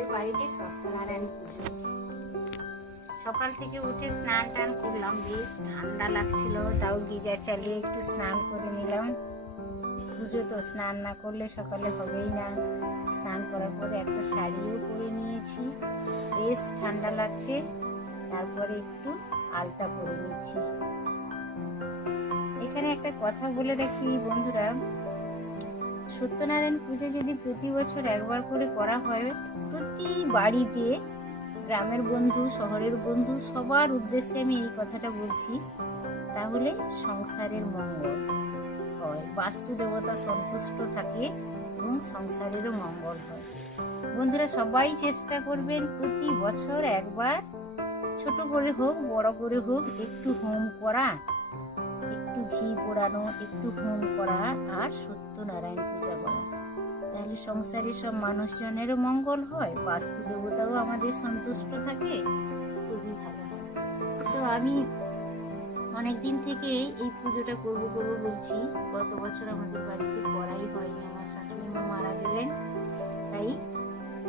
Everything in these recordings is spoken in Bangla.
আমাদের বাড়িতে সত্যনারায়ণ পুজো। সকাল থেকে উঠে স্নান টান করলাম, বেশ ঠান্ডা লাগছিল, তাও গিজার চালিয়ে একটু স্নান করে নিলাম। পুজো তো স্নান না করলে সকালে হবেই না। স্নান করার পরে একটা শাড়িও পরে নিয়েছি, বেশ ঠান্ডা লাগছে। তারপরে একটু আলতা পরে নিচ্ছি। এখানে একটা কথা বলে রাখি বন্ধুরা, সত্যনারায়ণ পুজো যদি প্রতি বছর একবার করে করা হয়, প্রতি বাড়িতে, গ্রামের বন্ধু, শহরের বন্ধু, সবার উদ্দেশ্যে আমি এই কথাটা বলছি, তাহলে সংসারের মঙ্গল হয়, বাস্তু দেবতা সন্তুষ্ট থাকে এবং সংসারেরও মঙ্গল হয়। বন্ধুরা সবাই চেষ্টা করবেন প্রতি বছর একবার, ছোট করে হোক বড় করে হোক, একটু হোম করা, একটু ঘি পোড়ানো, একটু হোম করা আর সত্যনারায়ণ পূজা করা। তাহলে সংসারে সব মানুষজনেরও মঙ্গল হয়, বাস্তু দেবতাও আমাদের সন্তুষ্ট থাকে, খুবই ভালো হয়। তো আমি অনেকদিন থেকে এই পুজোটা করবো বলছি। গত বছর আমাদের বাড়িতে করাই হয়নি, আমার শাশুড়ি মা মারা গেলেন, তাই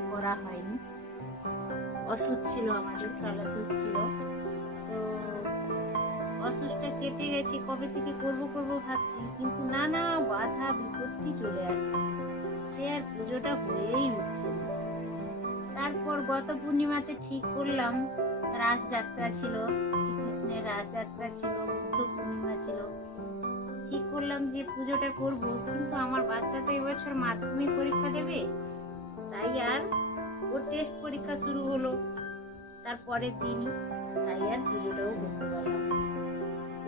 করা হয়নি। অসুখ ছিল আমাদের, কালাসুখ ছিল। তো অসুখটা কেটে গেছে, কবে থেকে করবো ভাবছি, কিন্তু নানা বাধা বিপত্তি চলে আসছে, সে আর পুজোটা হয়েই উঠছে না। তারপর গত পূর্ণিমাতে ঠিক করলাম, রাসযাত্রা ছিল, শ্রীকৃষ্ণের রাসযাত্রা ছিল, বুদ্ধ পূর্ণিমা ছিল, ঠিক করলাম যে পুজোটা করব। কিন্তু আমার বাচ্চা তো এবছর মাধ্যমিক পরীক্ষা দেবে, তাই আর ওর টেস্ট পরীক্ষা শুরু হলো তারপরের দিনই, তাই আর পুজোটাও করতে পারলাম না।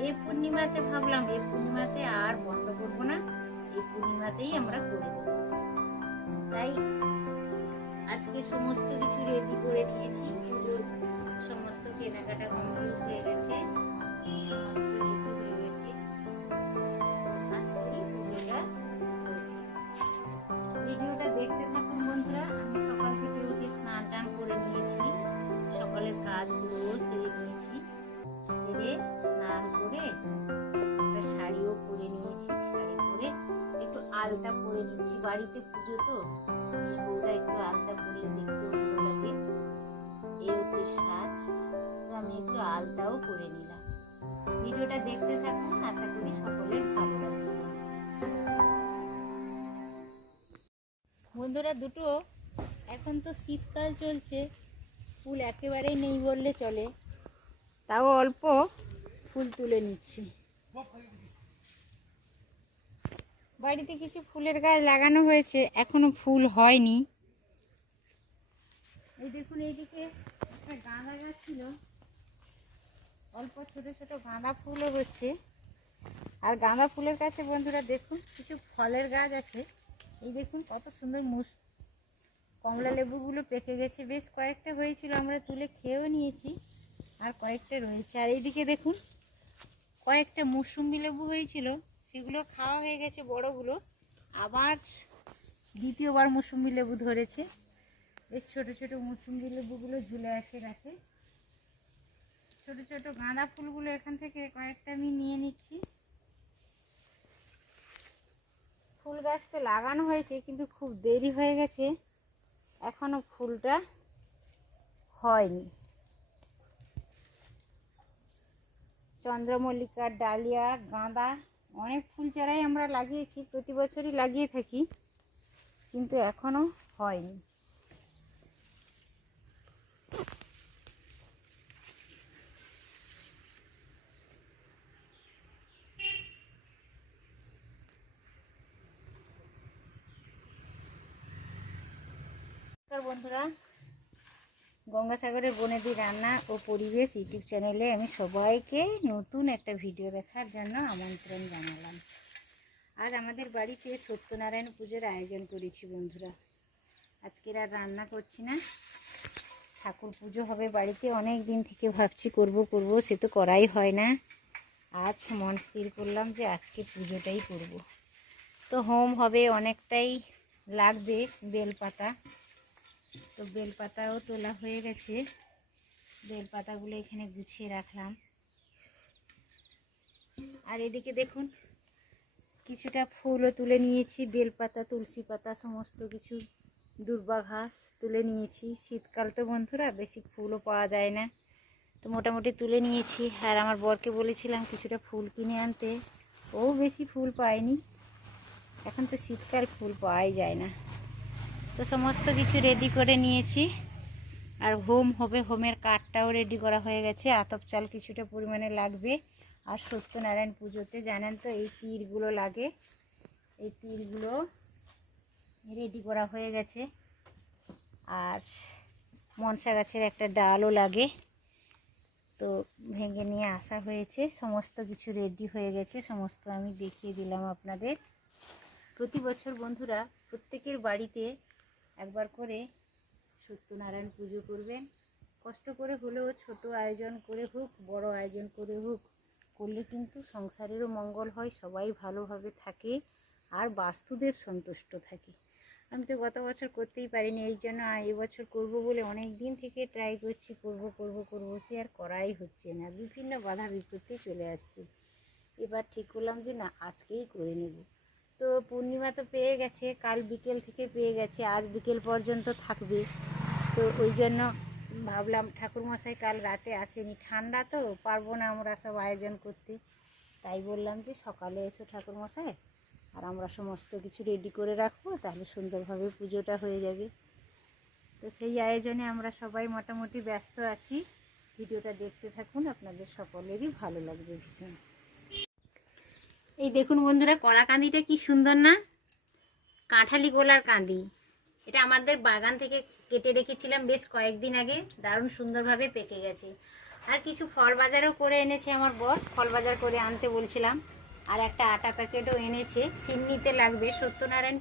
এই পূর্ণিমাতে ভাবলাম, এই পূর্ণিমাতে আর বন্ধ করবো না, এই পূর্ণিমাতেই আমরা করে দেবো। তাই আজকে সমস্ত কিছু রেডি করে নিয়েছি, পুজোর সমস্ত কেনাকাটা কমপ্লিট হয়ে গেছে, সমস্ত রেডি হয়ে গেছে। আজকে ভিডিওটা দেখতে থাকুন বন্ধুরা। আমি সকাল থেকে উঠে স্নান টান করে নিয়েছি, সকালের কাজগুলো সেরে নিয়েছি, সেরে স্নান করে একটা শাড়িও পরে নিয়েছি, শাড়ি পরে একটু আলতা পরে নিচ্ছি। বাড়িতে পুজো তো, বউরা একটু আলতা পরলে দেখতেও ভালো লাগে, এই ওদের সাজ। তো আমি একটু আলতাও পরে নিলাম। ভিডিওটা দেখতে থাকুন, আশা করি সকলের ভালো লাগবে। বন্ধুরা দুটো, এখন তো শীতকাল চলছে, ফুল একেবারেই নেই বললে চলে, তাও অল্প ফুল তুলে নিচ্ছি। বাড়িতে কিছু ফুলের গাছ লাগানো হয়েছে, এখনো ফুল হয়নি। এই দেখুন, এইদিকে একটা গাঁদা গাছ ছিল, অল্প ছোট ছোট গাঁদা ফুলও হচ্ছে। আর গাঁদা ফুলের কাছে বন্ধুরা দেখুন কিছু ফলের গাছ আছে। এই দেখুন কত সুন্দর কমলা লেবুগুলো পেকে গেছে, বেশ কয়েকটা হয়েছিল, আমরা তুলে খেয়েও নিয়েছি, আর কয়েকটা রয়েছে। আর এইদিকে দেখুন কয়েকটা মৌসুম্বি লেবু হয়েছিল, সেগুলো খাওয়া হয়ে গেছে বড়গুলো, আবার দ্বিতীয়বার মৌসুম্বি লেবু ধরেছে। বেশ ছোট ছোট মৌসুম্বি লেবুগুলো ঝুলে আছে গাছে। ছোট ছোট গাঁদা ফুলগুলো এখান থেকে কয়েকটা আমি নিয়ে নিচ্ছি। ফুল গাছ তো লাগানো হয়েছে, কিন্তু খুব দেরি হয়ে গেছে, এখনো ফুলটা হয়নি। চন্দ্রমল্লিকা, ডালিয়া, গাঁদা, অনেক ফুল চারাই আমরা লাগিয়েছি, প্রতি বছরই লাগিয়ে থাকি, কিন্তু এখনো হয়নি। বন্ধুরা, গঙ্গাসাগরের বনেদি রান্না ও পরিবেশ ইউটিউব চ্যানেলে আমি সবাইকে নতুন একটা ভিডিও দেখার জন্য আমন্ত্রণ জানালাম। আজ আমাদের বাড়িতে সত্যনারায়ণ পুজোর আয়োজন করেছি বন্ধুরা। আজকের আর রান্না করছি না, ঠাকুর পুজো হবে বাড়িতে, অনেক দিন থেকে ভাবছি করব, সে তো করাই হয় না। আজ মন স্থির করলাম যে আজকে পুজোটাই করব। তো হোম হবে, অনেকটাই লাগবে বেলপাতা, তো বেলপাতাও তোলা হয়ে গেছে, বেলপাতাগুলো এখানে গুছিয়ে রাখলাম। আর এদিকে দেখুন কিছুটা ফুলও তুলে নিয়েছি, বেলপাতা, তুলসী পাতা, সমস্ত কিছু দূর্বা ঘাস তুলে নিয়েছি। শীতকাল তো বন্ধুরা, বেশি ফুলও পাওয়া যায় না, তো মোটামুটি তুলে নিয়েছি। আর আমার বরকে বলেছিলাম কিছুটা ফুল কিনে আনতে, ও বেশি ফুল পায়নি। এখন তো শীতকাল, ফুল পাওয়াই যায় না। তো সমস্ত কিছু রেডি করে নিয়েছি। আর হোম হবে, হোমের কাঠটাও রেডি করা হয়ে গেছে। আতপ চাল কিছুটা পরিমাণে লাগবে। আর সত্যনারায়ণ পুজোতে জানেন তো এই তীরগুলো লাগে, এই তীরগুলো রেডি করা হয়ে গেছে। আর মনসা গাছের একটা ডালও লাগে, তো ভেঙে নিয়ে আসা হয়েছে। সমস্ত কিছু রেডি হয়ে গেছে, সমস্ত আমি দেখিয়ে দিলাম আপনাদের। প্রতি বছর বন্ধুরা প্রত্যেকের বাড়িতে একবার করে সত্যনারায়ণ পুজো করবেন। কষ্ট করে হলেও ছোট আয়োজন করে হোক, বড় আয়োজন করে হোক, করলে কিন্তু সংসারেরও মঙ্গল হয়, সবাই ভালোভাবে থাকে, আর বাস্তুদেব সন্তুষ্ট থাকে। আমি তো গত বছর করতেই পারিনি, এই জন্য এবছর করব বলে অনেক দিন থেকে ট্রাই করছি, করব সে আর করাই হচ্ছে না। বিভিন্ন বাধা বিপত্তি চলে আসছে। এবার ঠিক করলাম যে না, আজকেই করে নেব। তো পূর্ণিমা তো পেয়ে গেছে, কাল বিকেল থেকে পেয়ে গেছে, আজ বিকেল পর্যন্ত থাকবে। তো ওই জন্য ভাবলাম ঠাকুরমশাই কাল রাতে আসেনি, ঠান্ডা তো পারবো না আমরা সব আয়োজন করতে, তাই বললাম যে সকালে এসো ঠাকুরমশাই, আর আমরা সমস্ত কিছু রেডি করে রাখবো, তাহলে সুন্দরভাবে পুজোটা হয়ে যাবে। তো সেই আয়োজনে আমরা সবাই মোটামুটি ব্যস্ত আছি। ভিডিওটা দেখতে থাকুন, আপনাদের সকলেরই ভালো লাগবে ভীষণ। এই দেখুন বন্ধুরা, কলা কান্দিটা কি সুন্দর না, কাঁঠালি গোলার কান্দি। এটা আমাদের বাগান থেকে কেটে রেখেছিলাম বেশ কয়েকদিন আগে, দারুণ সুন্দরভাবে পেকে গেছে। আর কিছু ফল বাজারও করে এনেছে আমার বর, ফল বাজার করে আনতে বলছিলাম। আর একটা আটা প্যাকেটও এনেছে, সিন্নিতে লাগবে। সত্যনারায়ণ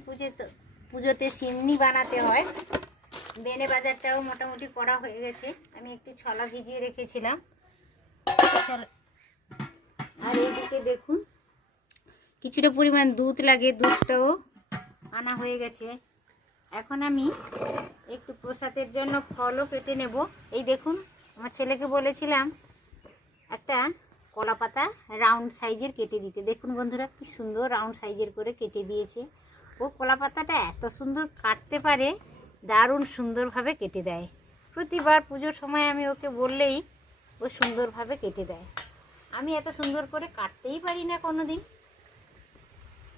পুজোতে সিন্নি বানাতে হয়। বেনে বাজারটাও মোটামুটি করা হয়ে গেছে, আমি একটু ছলা ভিজিয়ে রেখেছিলাম। আর এইদিকে দেখুন কিছুটা পরিমাণ দুধ লাগে, দুধটাও আনা হয়ে গেছে। এখন আমি একটু প্রসাদের জন্য ফলও কেটে নেব। এই দেখুন, আমার ছেলেকে বলেছিলাম একটা কলা পাতা রাউন্ড সাইজের কেটে দিতে। দেখুন বন্ধুরা কি সুন্দর রাউন্ড সাইজের করে কেটে দিয়েছে। ও কলা পাতাটা এত সুন্দর কাটতে পারে, দারুণ সুন্দরভাবে কেটে দেয়। প্রতিবার পুজোর সময় আমি ওকে বললেই ও সুন্দরভাবে কেটে দেয়। আমি এত সুন্দর করে কাটতেই পারি না কোনো দিন।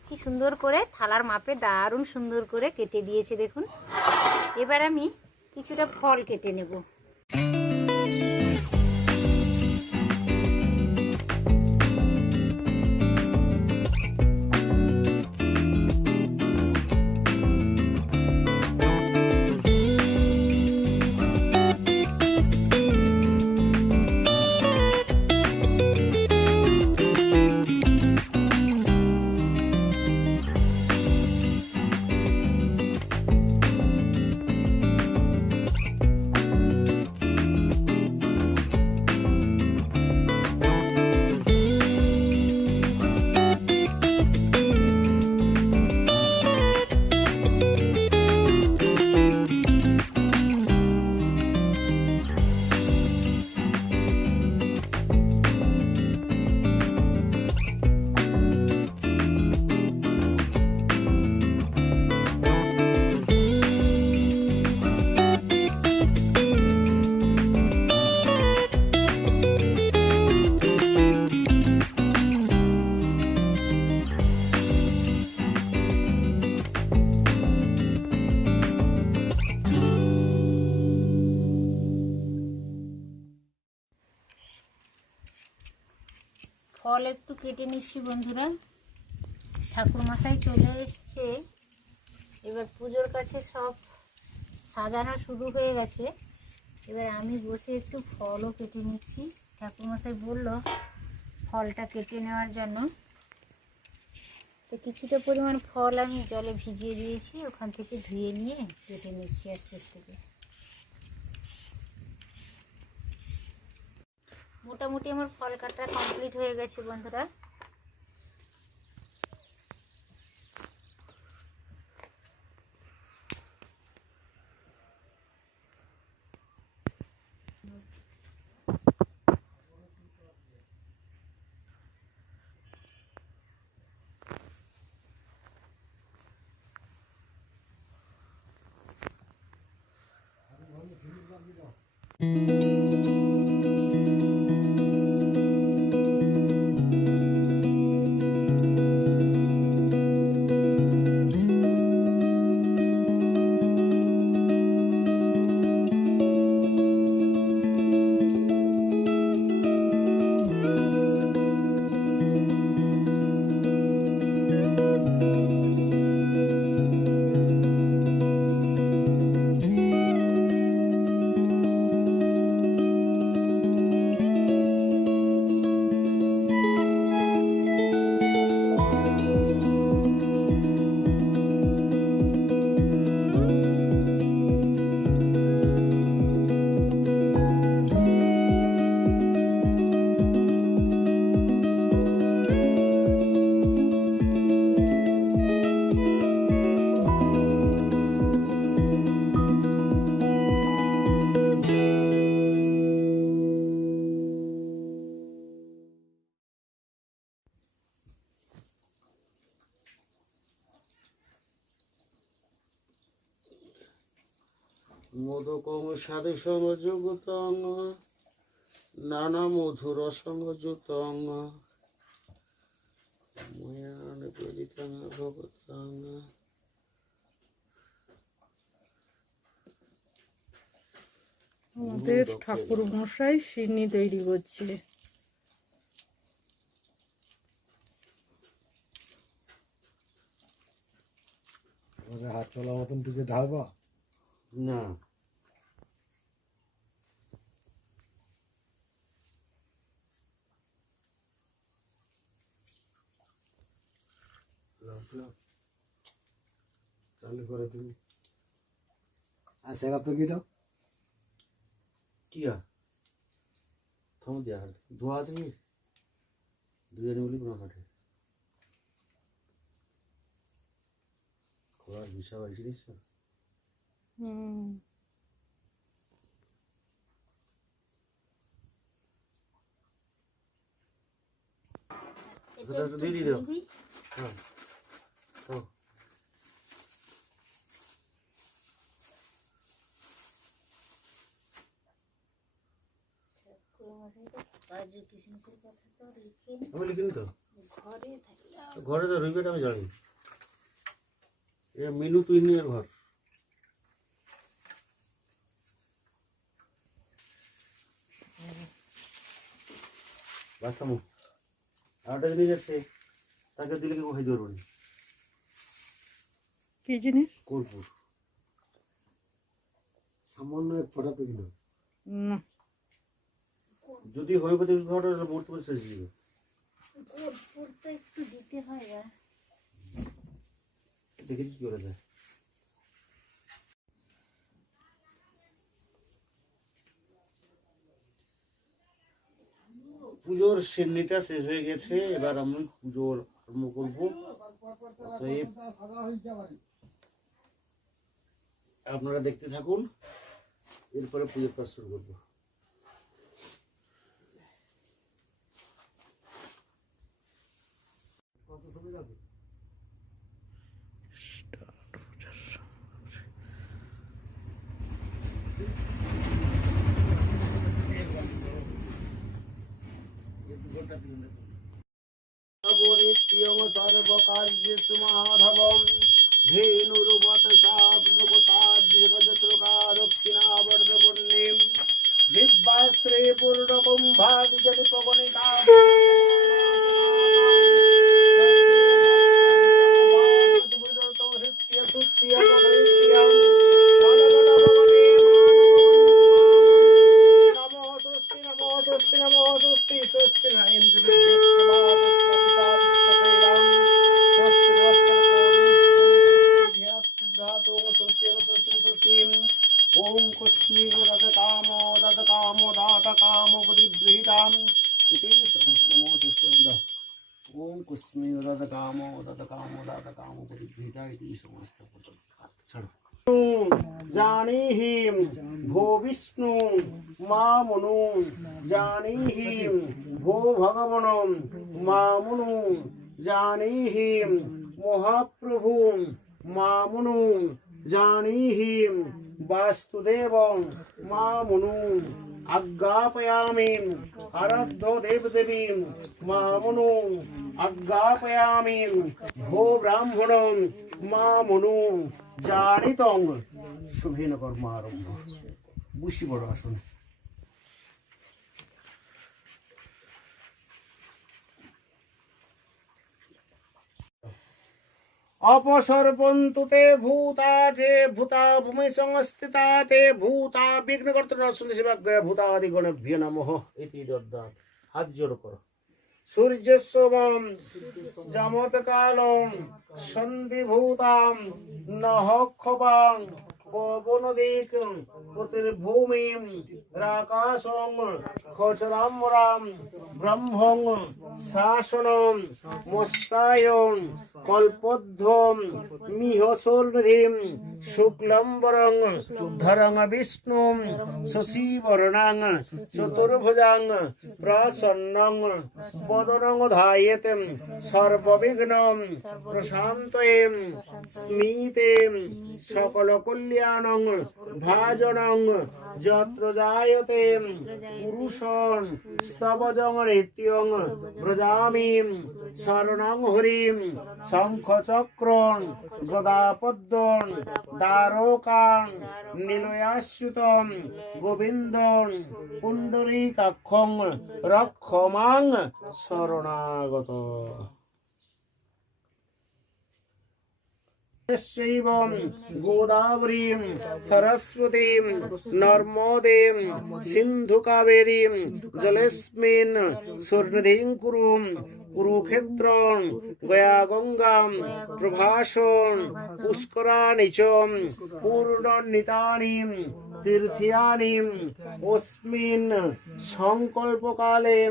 কি সুন্দর করে থালার মাপে দারুণ সুন্দর করে কেটে দিয়েছে দেখুন। এবার আমি কিছুটা ফল কেটে নেব। ফল একটু কেটে নিচ্ছি বন্ধুরা। ঠাকুরমশাই চলে এসছে, এবার পুজোর কাছে সব সাজানো শুরু হয়ে গেছে। এবার আমি বসে একটু ফলও কেটে নিচ্ছি। ঠাকুরমশাই বলল ফলটা কেটে নেওয়ার জন্য, তো কিছুটা পরিমাণ ফল আমি জলে ভিজিয়ে দিয়েছি, ওখান থেকে ধুয়ে নিয়ে কেটে নিচ্ছি আস্তে আস্তে করে। মোটামুটি আমার ফল কাটা কমপ্লিট হয়ে গেছে বন্ধুরা। মোদকং সাধু সংযুক্তং নানা মধুর সংযুক্তং ময়া নিবেদিতং ভগবতং। আমাদের ঠাকুর মশাই সিন্নি তৈরি করছে। হাত চলা মতন টুকে ঢালবা না, চালু করে তুমি আর সেগা পেকে দাও। কি থাম দিয়া ধোয়া আছে কি দুজনে মিলি কোনো কাটে খোলার বিষয় হয়েছে দিচ্ছ। এটা একটু দিয়ে ঢেলে দাও। দিই। হ্যাঁ দাও। ঠাকুরমশাই তো কাজু কিশমিশের কথা তো লিখেন আমি লিখিনি তো, ঘরে থাকলে ঘরে তো রইবেটা আমি জানি। এ মিনু তুই নিয়ে ঘর বাঁচামো আরেকটা জিনিস আছে, তাকে দিলে কেউ খাইতে পারবো না। কি জিনিস? কর্পূর সামান্য এক ফোঁটা পেকে দাও। না, যদি হয়ে পড়ে ঘরে মূর্তি বসে দিবে। কর্পূর তো একটু দিতে হয়। আর দেখেছি কি করে যায়। পুজোর সিন্নিটা শেষ হয়ে গেছে, এবার আমি পুজোর আরম্ভ করবো। অতএব আপনারা দেখতে থাকুন, এরপরে পুজোর কাজ শুরু করবো। কত সময় আছে? নিত্যং সর্বকার্যেষু মাধবং ধেনুর্বত সাধুজগতাদ্ভজত্রকা দক্ষিণাবর্ধপুণ্যেম দিব্যাস্ত্রে পূর্ণকুম্ভাদিজলিপগণিকা जानीहि भो विष्णु मामुनु जानीहि भो भगवान मामुनु जानीहि महाप्रभु मामुनु জানিহি বাস্তুদেবং মা মনু আজ্ঞাপয়ামি আরাধ্য দেবদেবী মা মনু আজ্ঞাপয়ামি ভো ব্রাহ্মণং মা মনু জানিতং শুভেন কর্মারম্ভ। বুঝি বড় আসুন। अपसर्पन्तु ते भूता जे भूता भूमि संस्थिता ते भूता विघ्नकर्तृ शिवाग्रह भूतादिगणभ्यो नमः इति दद्यात्। हाथ जोड़ करो। सूर्यस्वं जामतकालं सन्धिभूतां नहक्षपां पवनदिक् पतिर्भूमिं राकाशं खचराम्बरां ब्रह्मं शासनं मस्तायं कल्पध्वं मिहसोर्निधिं शुक्लम्बरं धरं विष्णुं शशिवर्णं चतुर्भुजां प्रसन्नं वदनं ध्यायेत् सर्वविघ्नं प्रशान्तये स्मिते सकलकल्याणं भाजनं यत्र जायते पुरुषं स्तवजं नित्यं व्रजामि शरणं हरिं शङ्खचक्रं गदापद्मं दारकां नीलयाच्युतं गोविन्दं पुण्डरीकाक्षं रक्ष मां शरणागत। शैवं गोदावरीं सरस्वतीं नर्मदें सिन्धुकावेरीं जलेस्मिन् स्वर्णिधिं कुरुं कुरुक्षेत्रं गया गंगां प्रभासं पुष्कराणि च पूर्णनितानि तीर्थानि अस्मिन् संकल्पकाले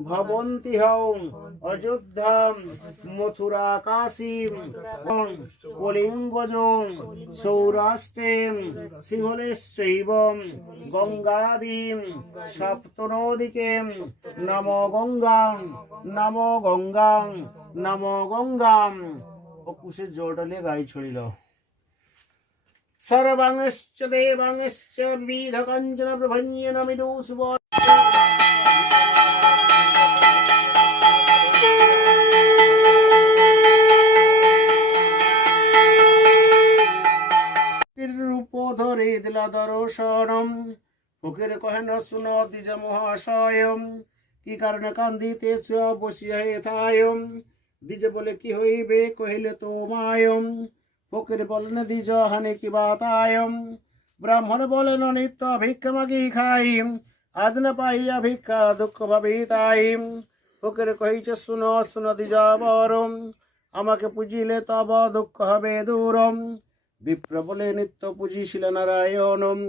भवन्ति अयोध्यां मथुरा काशीं कलिंगजं सौराष्ट्रे सिंहलेश्वैव गंगादिं सप्तनदिके नमो गंगां नमो गंगां नमो गंगां। कुशे जोर डालिए गाई छोड़िल। सर्वांश्च देवांश्च विविध कंचन प्रभञ्जनमिदु शुभ রূপ ধরে দিলা দর্শনম। ফকির কহেন শুন দ্বিজ মহাশয়ম, কি কারণে কান্দিতেছ বসিয়া হেথায়ম। দ্বিজ বলে কি হইবে কহিলে তোমায়ম। ফকির বলেন দ্বিজ হানি কি বাতায়ম। ব্রাহ্মণ বলেন নিত্য ভিক্ষা মাগি খাই, আজ না পাইয়া ভিক্ষা দুঃখ ভাবি তাই। ফকির কহিছে শুন শুন দ্বিজ বরম, আমাকে পুজিলে তব দুঃখ হবে দূরম। বিপ্র বলে নিত্য পুজিছিল নারায়ণম,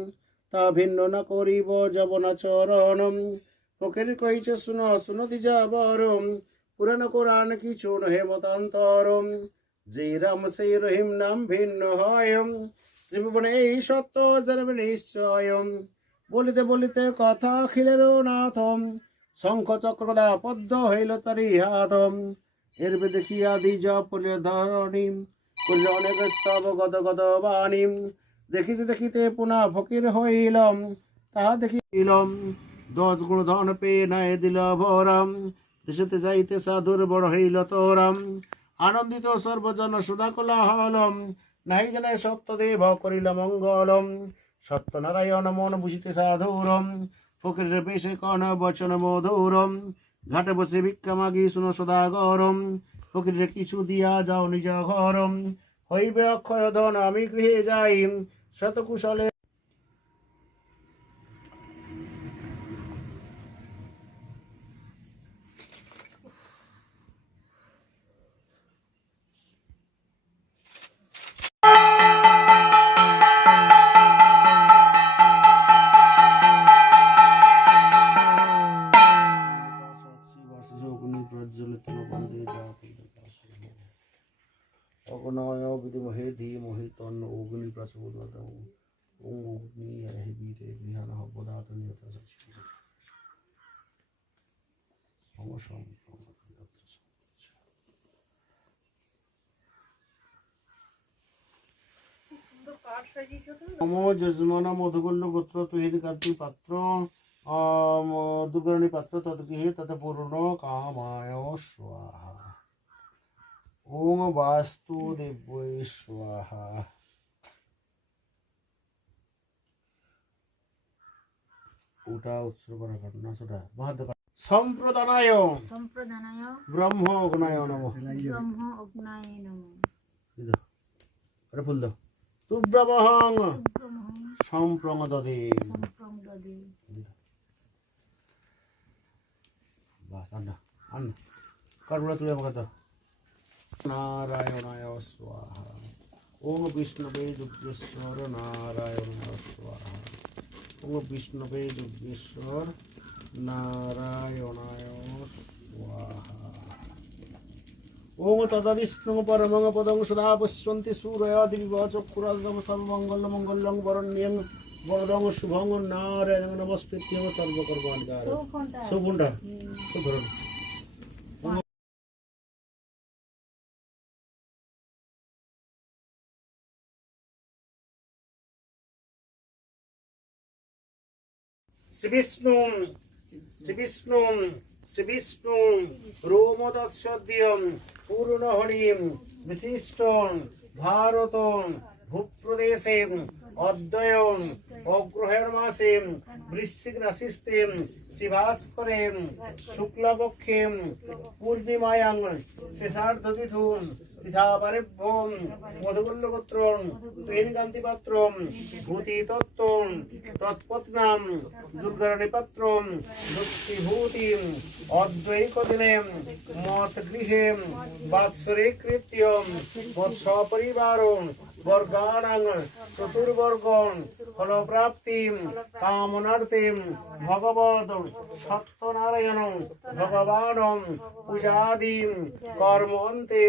তা ভিন্ন না করিব যবনা চরণম। ফকির কহিছে শুন শুন দ্বিজ বরম, পুরাণ কোরআন কিছু নহে মতান্তরম। যে রাম সেই রহিম নাম ভিন্ন হয়, ত্রিভুবনে এই সত্য জানবে নিশ্চয়ম। বলিতে বলিতে কথা খিলের নাথম, শঙ্খ চক্রদা পদ্ম হইল তারি হাতম। এর দেখিয়া দ্বিজ পড়িল ধরণী, করিল অনেক স্তব গদ গদ বাণী। দেখিতে দেখিতে পুনঃ ফকির হইলম, তাহা দেখিলাম 10 গুণ ধন পেয়ে নাই দিল ভরাম। দেশেতে যাইতে সাধুর বড় হইল তোরাম, আনন্দিত সর্বজন সুধা কোলাহলম। নাই জানায় সত্যদেব করিল মঙ্গলম, সত্যনারায়ণ মন বুঝিতে সাধুরম। ফকিরের বেশে কন বচন মধুরম, ঘাটে বসে ভিক্ষা মাগি শুনো সদাগরম। ফকিরের কিছু দিয়া যাও নিজ ঘরম, হইবে অক্ষয় ধন আমি গৃহে যাই শতকুশলে। অগ্নয় বিধিমহে ধীমহি তন্নো অগ্নি প্রচোদয়াৎ। ওম অগ্নি বীরে গৃহাণ হবদাত নিয়তা সচি সমসম সুন্দর নমো যজমান মধুকল্য গোত্র তুহির কান্তি পাত্র দুর্গরাণী পাত্র তদ্গৃহে তত পূর্ণ কামায় স্বাহা। ওম বাস্তু দেব্যৈ স্বাহা। ওটা উৎসর্গ করা ঘটনা সেটা মহাদেব সম্প্রদানায় সম্প্রদানায় ব্রহ্ম অগ্নায় নমঃ। ব্রহ্ম অগ্নায় নমঃ। আরে ফুল দাও। তুব্রবহং ব্রহ্মং সম্প্রং দদে। সম্প্রং দদে। বাস আন্না আন্না কারুড়া তুলে আমাকে দাও। নারায়ণায় স্বাহা। ওম বিষ্ণবে যুগেশ্বর নারায়ণায় স্বাহা। ওম বিষ্ণবে যুগেশ্বর নারায়ণায় স্বাহা। ওম তদাবিষ্ণু পরমং পদং সদা পশ্যন্তি সূরয়াদিবিব চক্ষুরাদম সর্বমঙ্গল মঙ্গলং বরণ্যং বরদং শুভং নারায়ণ নমস্কৃত্যং সর্বকর্মাণি কারণে। সৌখনটা খুব ধরুন। শ্রীবিষ্ণু রোমদৎসদ্যম পূর্ণহরিম বিশিষ্ট ভারত ভূপ্রদেশে অদ্বয়ম অগ্রহের মাসে বৃশ্চিক রাশিস্তে শ্রীভাস্করে শুক্লপক্ষে পূর্ণিমায়াং শেষার্ধতিথু তিথাপারেভ্যম মধুকল্যগোত্র প্রেণকান্তি পাত্র ভূতি তত্ত্ব তৎপত্নাম দুর্গারাণী পাত্র ভূতি অদ্বৈক দিনে মত গৃহে বাৎসরে কৃত্য বৎস পরিবার বর্গাণাং চতুর্বর্গ ফলপ্রাপ্তি কামনার্থে ভগবত সত্যনারায়ণ ভগবান পূজাদি কর্ম অন্তে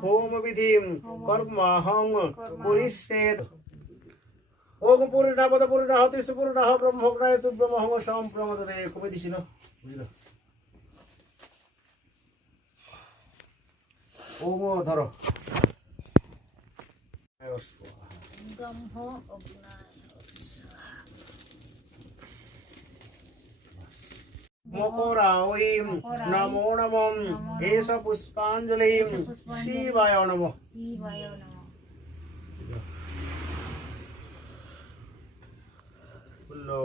হোম বিধি কর্মাহং পরিচ্ছেদ। ওম পূর্ণাবদ পূর্ণাহতি সুপূর্ণাহ ব্রহ্মগ্নায় তু ব্রহ্মং সম্প্রমদতে কমে দিছিল বুঝলো। ওম ধরো ব্রহ্ম অগ্নায় মকরাওয়িম নমো নমঃ এষ পুষ্পাঞ্জলিম শিবায় নমঃ। শিবায় নমঃ। বললো